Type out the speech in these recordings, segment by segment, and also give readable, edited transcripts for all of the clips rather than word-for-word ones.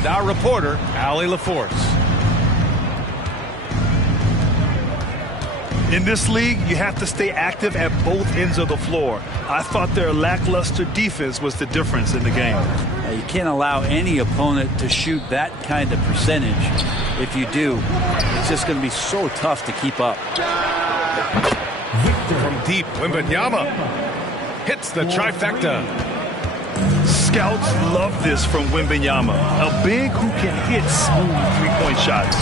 and our reporter, Allie LaForce. In this league, you have to stay active at both ends of the floor. I thought their lackluster defense was the difference in the game. You can't allow any opponent to shoot that kind of percentage. If you do, it's just going to be so tough to keep up. From deep, Wembanyama hits the trifecta. Scouts love this from Wembanyama, a big who can hit smooth three-point shots.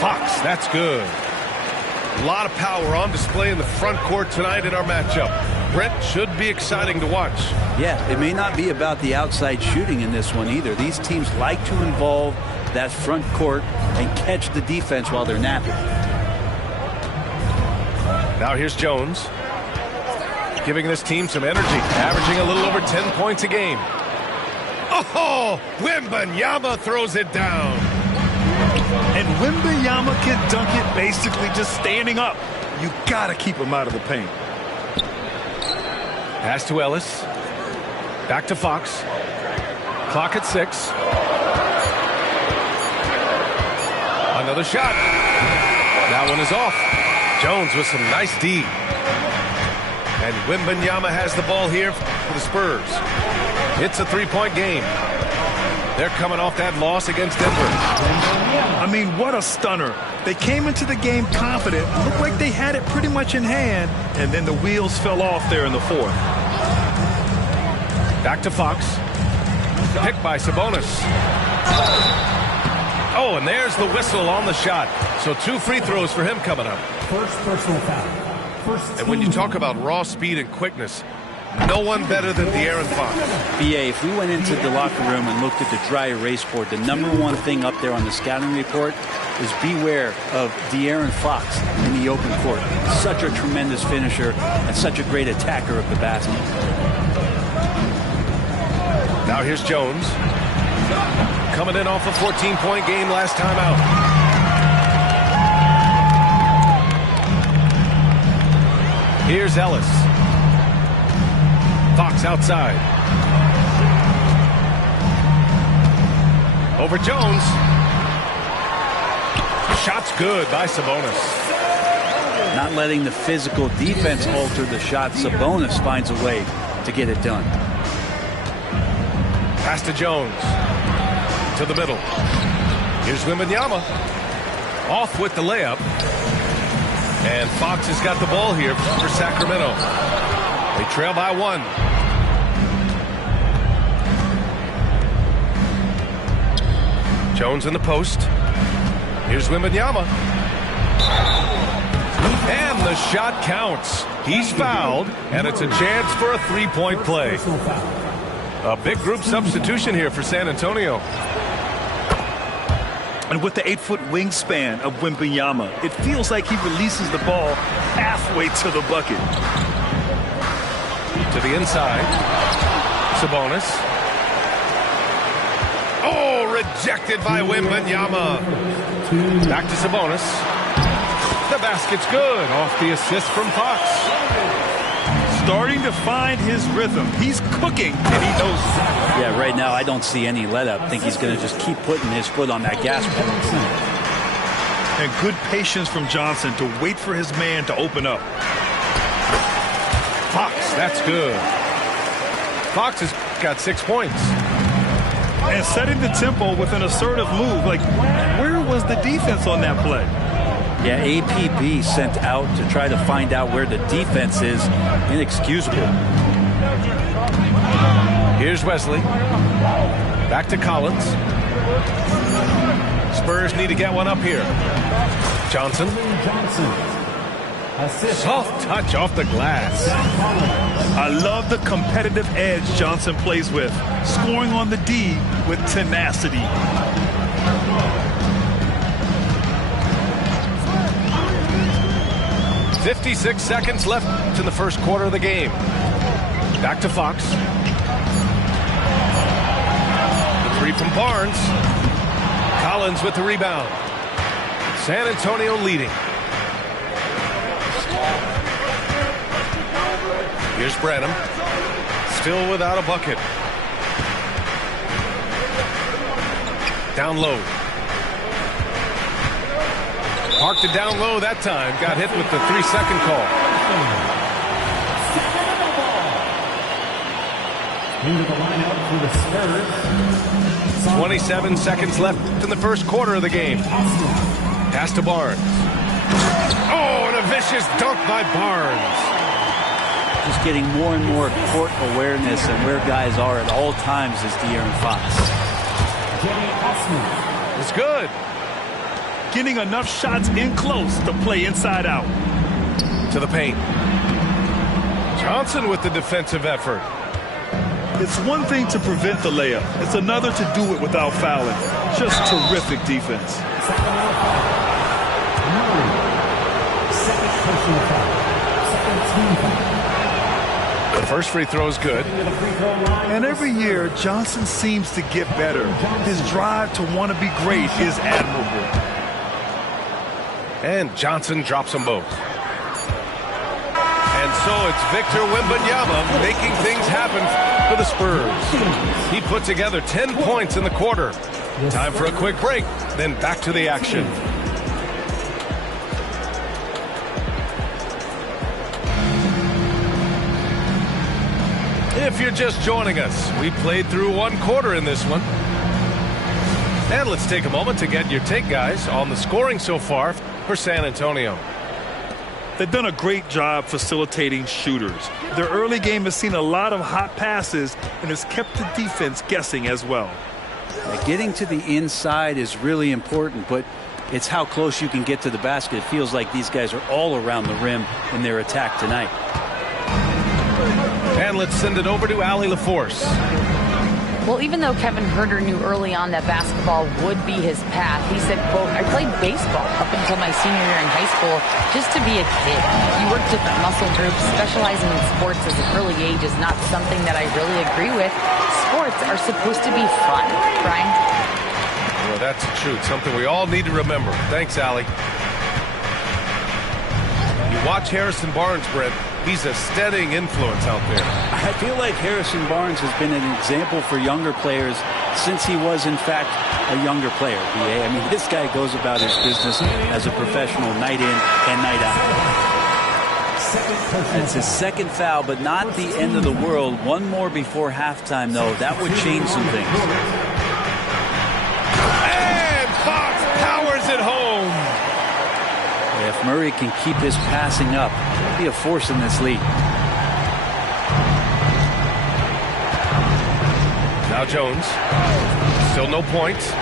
Fox, that's good. A lot of power on display in the front court tonight in our matchup. Brent, should be exciting to watch. Yeah, it may not be about the outside shooting in this one either. These teams like to involve that front court and catch the defense while they're napping. Now here's Jones, giving this team some energy, averaging a little over 10 points a game. Oh, Wembanyama throws it down. And Wembanyama can dunk it basically just standing up. You gotta keep him out of the paint. Pass to Ellis. Back to Fox. Clock at 6. Another shot. That one is off. Jones with some nice D. And Wembanyama has the ball here for the Spurs. It's a three-point game. They're coming off that loss against Denver. I mean, what a stunner. They came into the game confident, looked like they had it pretty much in hand, and then the wheels fell off there in the fourth. Back to Fox. Picked by Sabonis. Oh, and there's the whistle on the shot. So 2 free throws for him coming up. First personal foul. And when you talk about raw speed and quickness, no one better than De'Aaron Fox. BA, if we went into the locker room and looked at the dry erase board, the number one thing up there on the scouting report is beware of De'Aaron Fox in the open court. Such a tremendous finisher and such a great attacker of the basket. Now here's Jones. Coming in off a 14-point game last time out. Here's Ellis. Fox outside. Over Jones. Shot's good by Sabonis. Not letting the physical defense alter the shot. Sabonis finds a way to get it done. Pass to Jones. To the middle. Here's Wembanyama. Off with the layup. And Fox has got the ball here for Sacramento. They trail by 1. Jones in the post. Here's Wembanyama. And the shot counts. He's fouled, and it's a chance for a three-point play. A big group substitution here for San Antonio. And with the 8-foot wingspan of Wembanyama, it feels like he releases the ball halfway to the bucket. To the inside. Sabonis. Oh, rejected by Wembanyama. Back to Sabonis. The basket's good. Off the assist from Fox. Starting to find his rhythm. He's cooking, and he knows it. Yeah, right now I don't see any let-up. I think he's going to just keep putting his foot on that gas pedal. And good patience from Johnson to wait for his man to open up. Fox, that's good. Fox has got 6 points. And setting the tempo with an assertive move. Like, where was the defense on that play? Yeah, APB sent out to try to find out where the defense is. Inexcusable. Here's Wesley. Back to Collins. Spurs need to get one up here. Johnson. Soft touch off the glass. I love the competitive edge Johnson plays with. Scoring on the D with tenacity. .56 seconds left in the first quarter of the game. Back to Fox. The three from Barnes. Collins with the rebound. San Antonio leading. Here's Branham. Still without a bucket. Down low. Parked it down low that time. Got hit with the 3-second call. Into the lineup for the Spurs. 27 seconds left in the first quarter of the game. Pass to Barnes. Oh, and a vicious dunk by Barnes. Just getting more and more court awareness and where guys are at all times is De'Aaron Fox. It's good. Getting enough shots in close to play inside out. To the paint. Johnson with the defensive effort. It's one thing to prevent the layup. It's another to do it without fouling. Just terrific defense. Second personal foul. Second team foul. The first free throw is good. And every year, Johnson seems to get better. His drive to want to be great is admirable. And Johnson drops them both. And so it's Victor Wembanyama making things happen for the Spurs. He put together 10 points in the quarter. Time for a quick break, then back to the action. If you're just joining us, we played through one quarter in this one. And let's take a moment to get your take, guys, on the scoring so far for San Antonio. They've done a great job facilitating shooters. Their early game has seen a lot of hot passes and has kept the defense guessing as well. Getting to the inside is really important, but it's how close you can get to the basket. It feels like these guys are all around the rim in their attack tonight. And let's send it over to Allie LaForce. Well, even though Kevin Huerter knew early on that basketball would be his path, he said, quote, I played baseball up until my senior year in high school just to be a kid. You work different muscle groups. Specializing in sports as an early age is not something that I really agree with. Sports are supposed to be fun. Brian? Well, that's the truth. Something we all need to remember. Thanks, Allie. You watch Harrison Barnes, Brent. He's a steadying influence out there. I feel like Harrison Barnes has been an example for younger players since he was, in fact, a younger player, BA. I mean, this guy goes about his business as a professional night in and night out. It's his second foul, but not the end of the world. One more before halftime, though. That would change some things. And Fox powers it home. If Murray can keep his passing up, he'll be a force in this league. Now Jones. Still no points.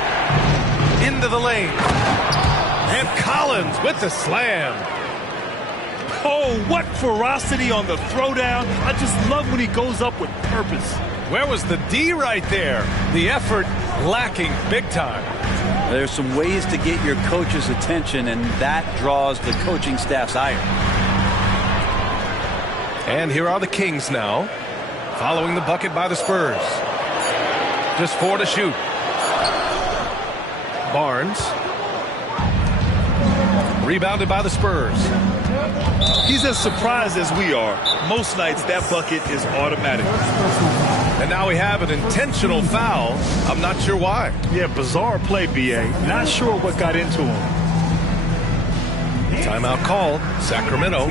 Into the lane. And Collins with the slam. Oh, what ferocity on the throwdown. I just love when he goes up with purpose. Where was the D right there? The effort lacking big time. There's some ways to get your coach's attention, and that draws the coaching staff's ire. And here are the Kings now, following the bucket by the Spurs. Just 4 to shoot. Barnes. Rebounded by the Spurs. He's as surprised as we are. Most nights that bucket is automatic. And now we have an intentional foul. I'm not sure why. Yeah, bizarre play, BA. Not sure what got into him. Timeout called. Sacramento.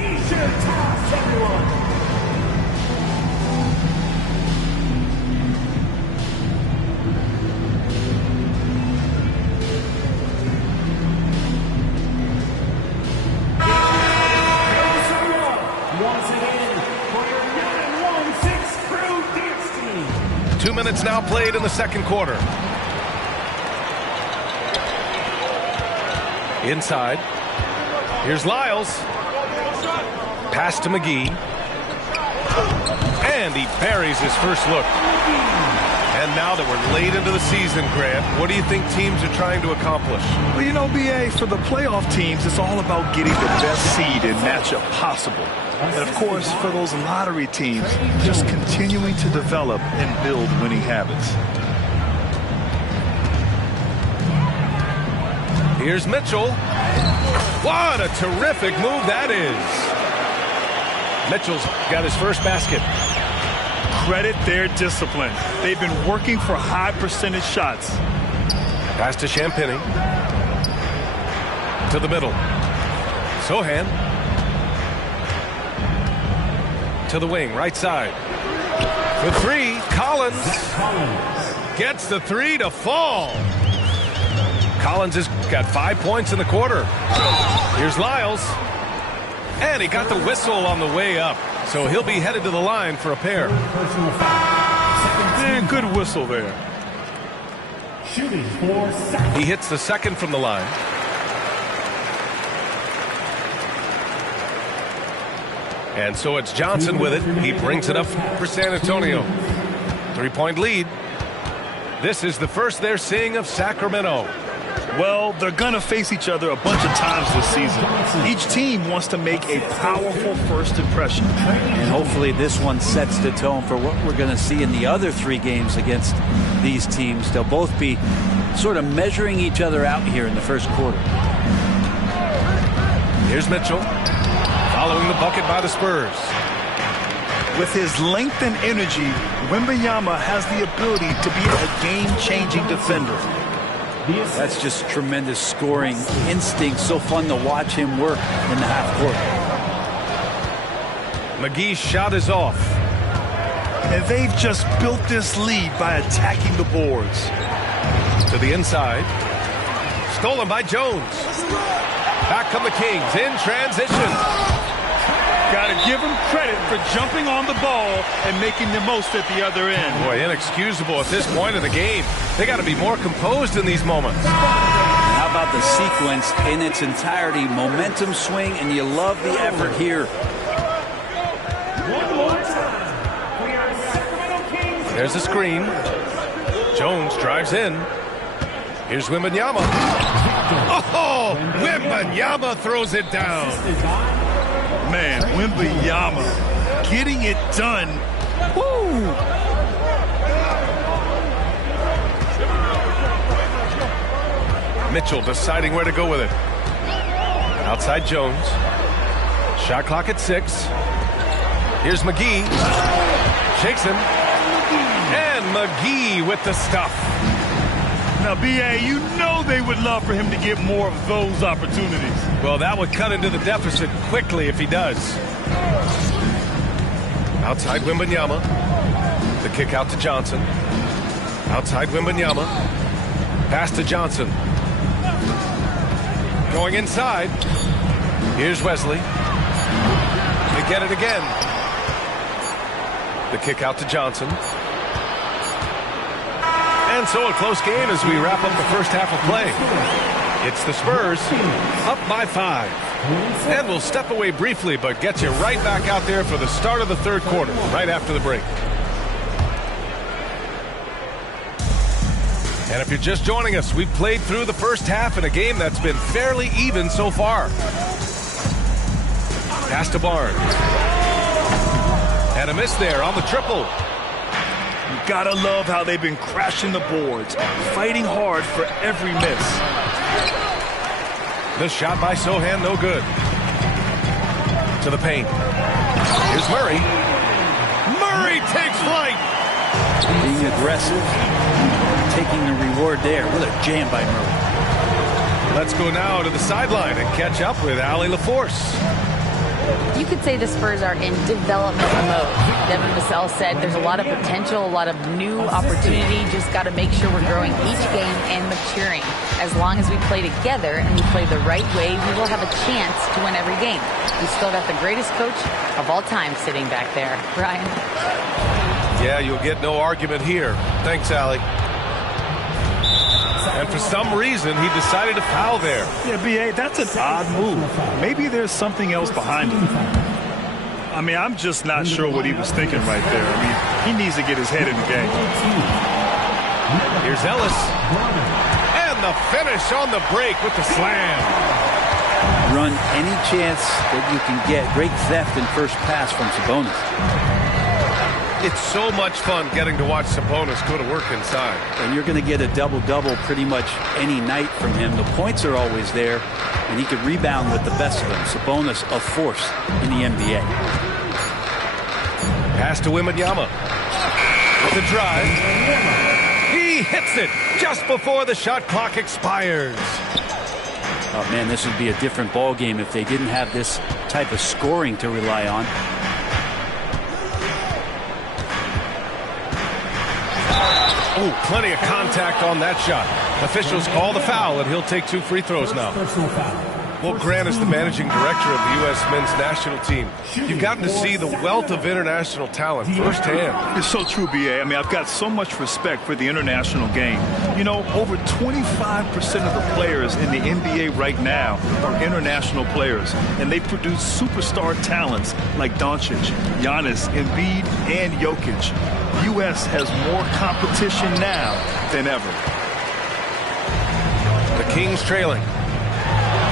Once again, for your 9-1-6 crew dance team. 2 minutes now played in the second quarter. Inside. Here's Lyles. Pass to McGee. And he buries his first look. And now that we're late into the season, Grant, what do you think teams are trying to accomplish? Well, you know, BA, for the playoff teams, it's all about getting the best seed and matchup possible. And, of course, for those lottery teams, just continuing to develop and build winning habits. Here's Mitchell. What a terrific move that is. Mitchell's got his first basket. Credit their discipline. They've been working for high percentage shots. Pass to Champagny. To the middle. Sohan. To the wing, right side. For three, Collins gets the three to fall. Collins has got 5 points in the quarter. Here's Liles. And he got the whistle on the way up. So he'll be headed to the line for a pair. And good whistle there. He hits the second from the line. And so it's Johnson with it. He brings it up for San Antonio. 3-point lead. This is the first they're seeing of Sacramento. Well, they're going to face each other a bunch of times this season. Each team wants to make a powerful first impression. And hopefully this one sets the tone for what we're going to see in the other 3 games against these teams. They'll both be sort of measuring each other out here in the first quarter. Here's Mitchell, following the bucket by the Spurs. With his length and energy, Wembanyama has the ability to be a game-changing defender. That's just tremendous scoring instinct. So fun to watch him work in the half court. McGee's shot is off. And they've just built this lead by attacking the boards. To the inside. Stolen by Jones. Back come the Kings in transition. Got to give him credit for jumping on the ball and making the most at the other end. Boy, inexcusable at this point of the game. They got to be more composed in these moments. How about the sequence in its entirety? Momentum swing, and you love the effort here. One more time. We are Sacramento Kings. There's a screen. Jones drives in. Here's Wembanyama. Oh, Wembanyama throws it down. Man, Wembanyama getting it done. Woo! Mitchell deciding where to go with it. Outside Jones. Shot clock at 6. Here's McGee. Shakes him. And McGee with the stuff. Now, B.A., you know they would love for him to get more of those opportunities. Well, that would cut into the deficit quickly if he does. Outside Wembanyama. The kick out to Johnson. Outside Wembanyama. Pass to Johnson. Going inside. Here's Wesley. They get it again. The kick out to Johnson. And so a close game as we wrap up the first half of play. It's the Spurs up by 5. And we'll step away briefly, but get you right back out there for the start of the third quarter, right after the break. And if you're just joining us, we've played through the first half in a game that's been fairly even so far. Pass to Barnes. And a miss there on the triple. You gotta love how they've been crashing the boards, fighting hard for every miss. The shot by Sohan, no good. To the paint. Here's Murray. Murray takes flight. Being aggressive, taking the reward there. What a jam by Murray. Let's go now to the sideline and catch up with Allie LaForce. You could say the Spurs are in development mode. Devin Vassell said there's a lot of potential, a lot of new opportunity. Just got to make sure we're growing each game and maturing. As long as we play together and we play the right way, we will have a chance to win every game. We still got the greatest coach of all time sitting back there. Ryan? Yeah, you'll get no argument here. Thanks, Allie. And for some reason, he decided to foul there. Yeah, B.A., that's an odd move. Maybe there's something else behind it. I mean, I'm just not sure what he was thinking right there. I mean, he needs to get his head in the game. Here's Ellis. And the finish on the break with the slam. Run any chance that you can get. Great theft and first pass from Sabonis. It's so much fun getting to watch Sabonis go to work inside. And you're going to get a double-double pretty much any night from him. The points are always there, and he could rebound with the best of them. Sabonis, a force in the NBA. Pass to Wembanyama. With the drive. He hits Makes it just before the shot clock expires. Oh, man, this would be a different ball game if they didn't have this type of scoring to rely on. Oh, plenty of contact on that shot. Officials call the foul, and he'll take 2 free throws now. Well, Grant is the managing director of the U.S. men's national team. You've gotten to see the wealth of international talent firsthand. It's so true, B.A. I mean, I've got so much respect for the international game. You know, over 25% of the players in the NBA right now are international players, and they produce superstar talents like Doncic, Giannis, Embiid, and Jokic. U.S. has more competition now than ever. The Kings trailing.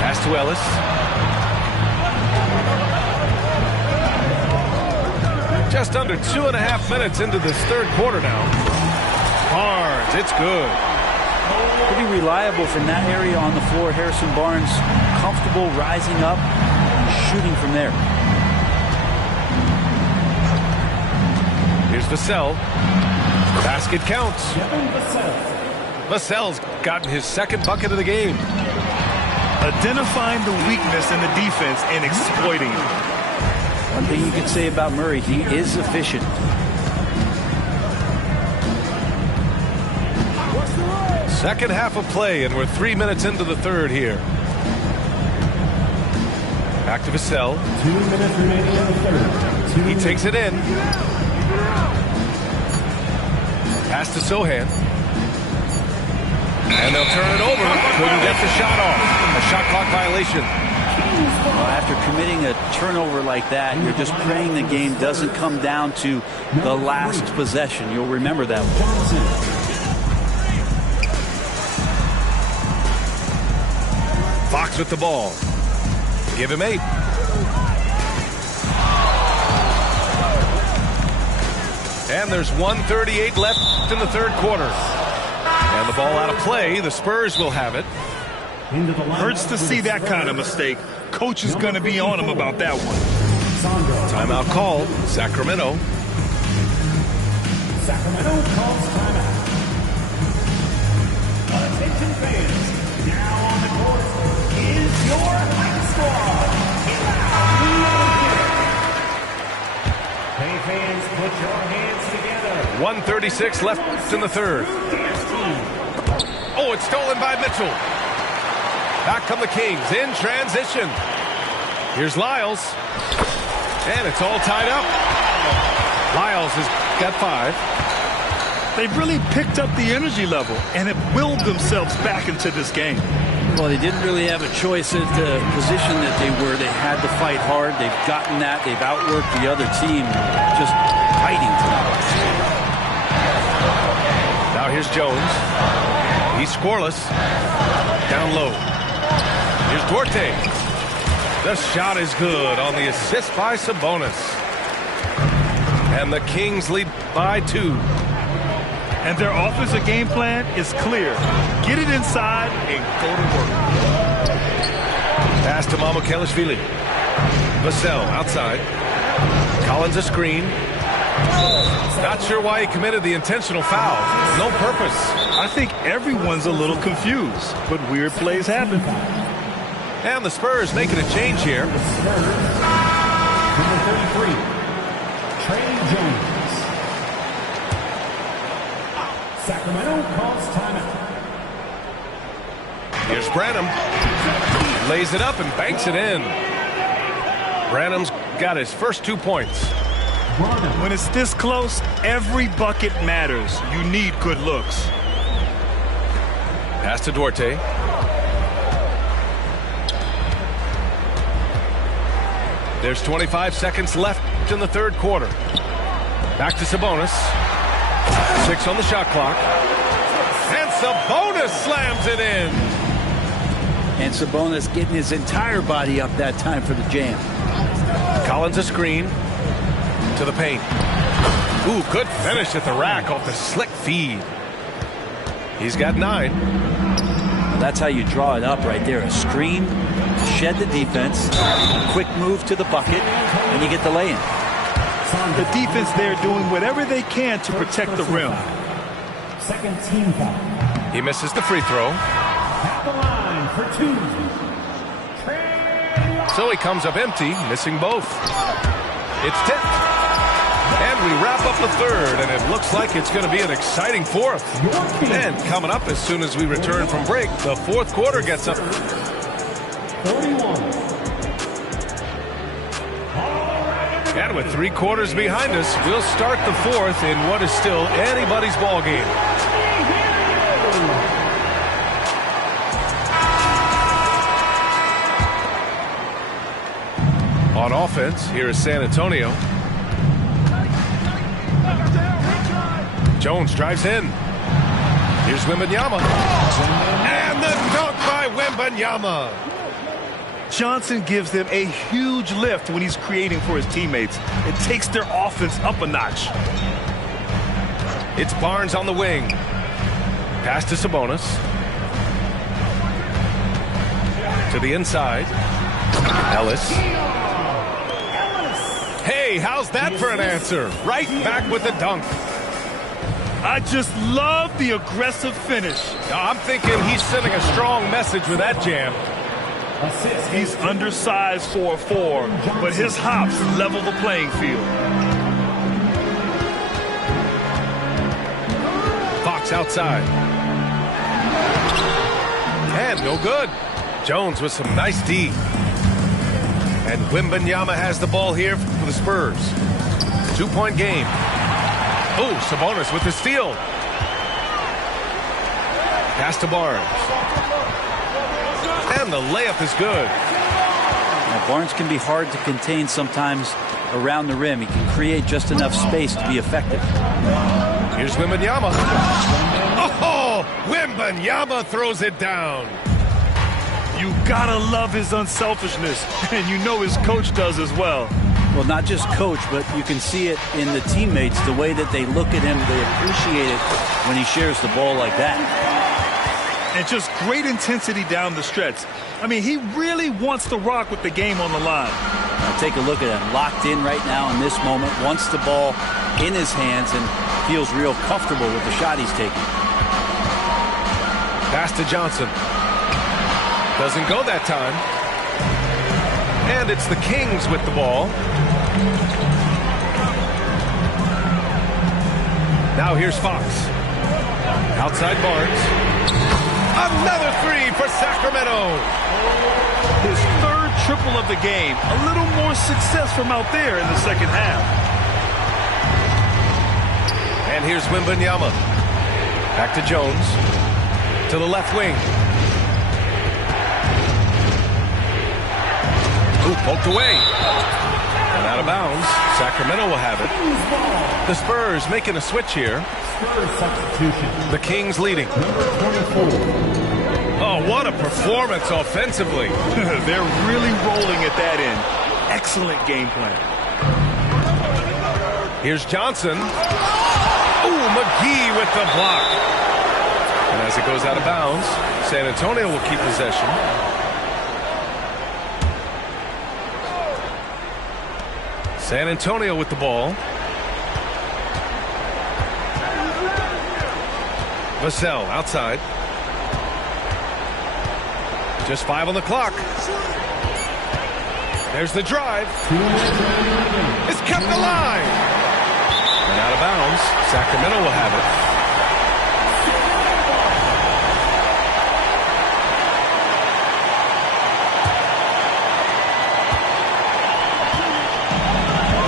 Pass to Ellis. Just under 2.5 minutes into this third quarter now. Barnes, it's good. Pretty reliable from that area on the floor. Harrison Barnes comfortable rising up, shooting from there. Here's Vassell. Basket counts. Vassell's gotten his second bucket of the game. Identifying the weakness in the defense and exploiting it. One thing you can say about Murray, he is efficient. Second half of play, and we're 3 minutes into the third here. Back to Vassell. 2 minutes remaining in the third. He takes it in. Pass to Sohan. And they'll turn it over. Couldn't get the shot off. A shot clock violation. Well, after committing a turnover like that, you're just praying the game doesn't come down to the last possession. You'll remember that one. Fox with the ball. Give him 8. And there's 1:38 left in the third quarter. And the ball out of play. The Spurs will have it. Hurts to see that kind of mistake. Coach is going to be on him about that one. Timeout called. Sacramento. Sacramento calls timeout. Attention fans. Now on the court is your high squad. Hey fans, put your hands together. 1:36 left in the third. Oh, it's stolen by Mitchell. Back come the Kings in transition. Here's Liles. And it's all tied up. Liles has got 5. They've really picked up the energy level and have willed themselves back into this game. Well, they didn't really have a choice at the position that they were. They had to fight hard. They've gotten that. They've outworked the other team. Just fighting tonight. Now here's Jones. He's scoreless. Down low. Here's Duarte. The shot is good on the assist by Sabonis. And the Kings lead by 2. And their offensive game plan is clear. Get it inside and go to work. Pass to Markcesz. Vassell outside. Collins a screen. Not sure why he committed the intentional foul. No purpose. I think everyone's a little confused, but weird plays happen. And the Spurs making a change here. Number 33, Trey Jones. Sacramento calls timeout. Here's Branham. Lays it up and banks it in. Branham's got his first 2 points. When it's this close, every bucket matters. You need good looks. Pass to Duarte. There's 25 seconds left in the third quarter. Back to Sabonis. 6 on the shot clock. And Sabonis slams it in. And Sabonis getting his entire body up that time for the jam. Collins a screen. To the paint. Ooh, good finish at the rack off the slick feed. He's got 9. That's how you draw it up right there. A screen, shed the defense, quick move to the bucket, and you get the lay-in. The defense there doing whatever they can to protect the rim. Second team foul. He misses the free throw. At the line for two. So he comes up empty, missing both. It's tipped. And we wrap up the third, and it looks like it's going to be an exciting fourth. And coming up as soon as we return from break, the fourth quarter gets up. 41. And with 3 quarters behind us, we'll start the fourth in what is still anybody's ball game. On offense, here is San Antonio. Jones drives in. Here's Wembanyama. And the dunk by Wembanyama. Johnson gives them a huge lift when he's creating for his teammates. It takes their offense up a notch. It's Barnes on the wing. Pass to Sabonis. To the inside. Ellis. Hey, how's that for an answer? Right back with the dunk. I just love the aggressive finish. I'm thinking he's sending a strong message with that jam. He's undersized for a 4, but his hops level the playing field. Fox outside. And no good. Jones with some nice D. And Wembanyama has the ball here for the Spurs. 2-point game. Oh, Sabonis with the steal. Pass to Barnes. And the layup is good. Now, Barnes can be hard to contain sometimes around the rim. He can create just enough space to be effective. Here's Wembanyama. Oh, Wembanyama throws it down. You gotta love his unselfishness, and you know his coach does as well. Well, not just coach, but you can see it in the teammates, the way that they look at him. They appreciate it when he shares the ball like that. And just great intensity down the stretch. I mean, he really wants to rock with the game on the line. Now take a look at him, locked in right now in this moment, wants the ball in his hands and feels real comfortable with the shot he's taking. Pass to Johnson. Doesn't go that time. And it's the Kings with the ball. Now here's Fox. Outside Barnes. Another 3 for Sacramento. His third triple of the game. A little more success from out there in the second half. And here's Wembanyama. Back to Jones. To the left wing. Ooh, poked away. And out of bounds. Sacramento will have it. The Spurs making a switch here. The Kings leading. Oh, what a performance offensively. They're really rolling at that end. Excellent game plan. Here's Johnson. Ooh, McGee with the block. And as it goes out of bounds, San Antonio will keep possession. San Antonio with the ball. Vassell outside. Just 5 on the clock. There's the drive. It's kept alive. And out of bounds. Sacramento will have it.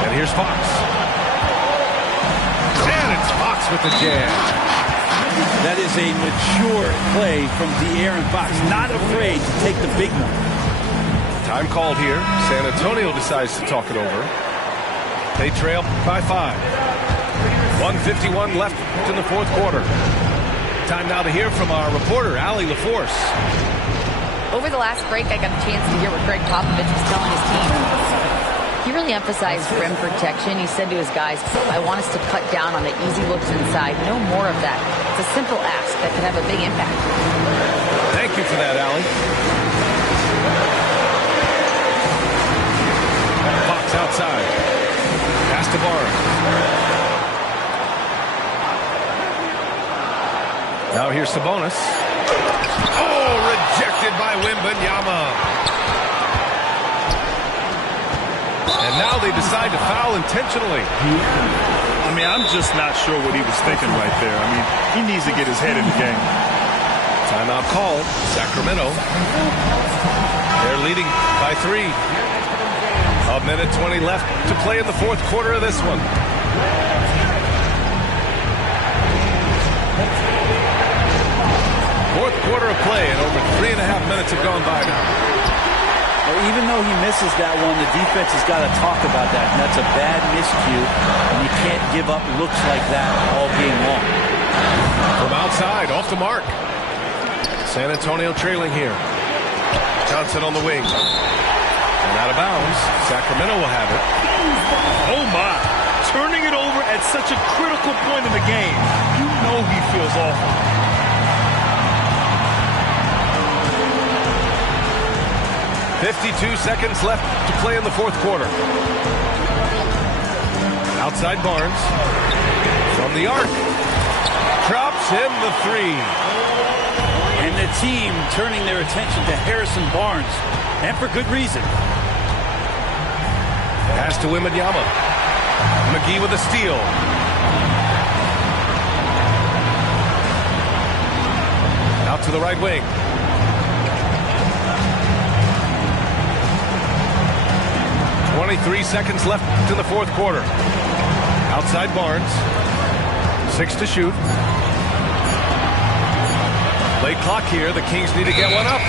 And here's Fox. And it's Fox with the jam. That is a mature play from De'Aaron Fox. Not afraid to take the big one. Time called here. San Antonio decides to talk it over. They trail by 5. 1:51 left in the fourth quarter. Time now to hear from our reporter, Allie LaForce. Over the last break, I got a chance to hear what Greg Popovich was telling his team. He really emphasized rim protection. He said to his guys, I want us to cut down on the easy looks inside. No more of that. It's a simple ask that could have a big impact. Thank you for that, Allie. Fox outside. Pass to Barnes. Now here's Sabonis. Oh, rejected by Wembanyama. And now they decide to foul intentionally. I mean, I'm just not sure what he was thinking right there. I mean, he needs to get his head in the game. Timeout called. Sacramento. They're leading by 3. A minute 20 left to play in the fourth quarter of this one. Fourth quarter of play, and over 3.5 minutes have gone by now. Well, even though he misses that one, the defense has got to talk about that. And that's a bad miscue, and you can't give up looks like that all game long. From outside, off the mark. San Antonio trailing here. Johnson on the wing. And out of bounds. Sacramento will have it. Oh, my. Turning it over at such a critical point in the game. You know he feels awful. 52 seconds left to play in the fourth quarter. Outside Barnes. From the arc. Drops in the 3. And the team turning their attention to Harrison Barnes. And for good reason. Pass to Wembanyama. McGee with a steal. Out to the right wing. .23 seconds left in the fourth quarter. Outside Barnes. 6 to shoot. Late clock here. The Kings need to get one up.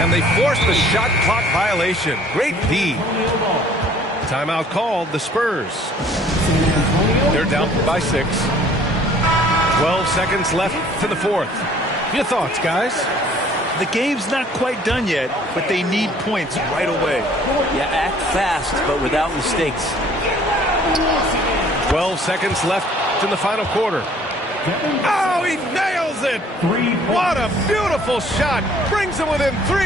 And they force the shot clock violation. Great D. Timeout called. The Spurs. They're down by 6. 12 seconds left in the fourth. Your thoughts, guys? The game's not quite done yet, but they need points right away. Yeah, act fast, but without mistakes. 12 seconds left in the final quarter. Oh, he nails it! What a beautiful shot! Brings them within 3.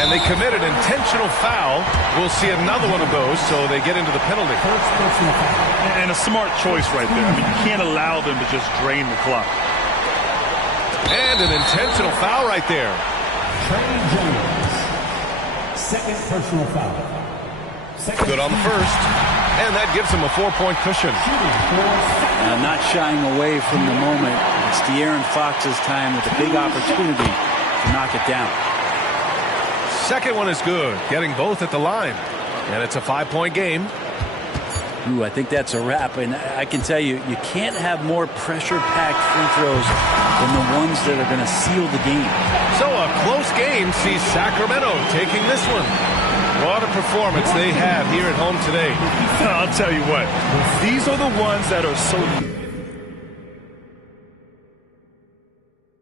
And they commit an intentional foul. We'll see another one of those, so they get into the penalty. And a smart choice right there. I mean, you can't allow them to just drain the clock. And an intentional foul right there. Second personal foul. Good on the first. And that gives him a 4-point cushion. Not shying away from the moment. It's De'Aaron Fox's time with a big opportunity to knock it down. Second one is good. Getting both at the line. And it's a 5-point game. Ooh, I think that's a wrap. And I can tell you, you can't have more pressure-packed free throws than the ones that are going to seal the game. So a close game sees Sacramento taking this one. What a performance they have here at home today. I'll tell you what, these are the ones that are so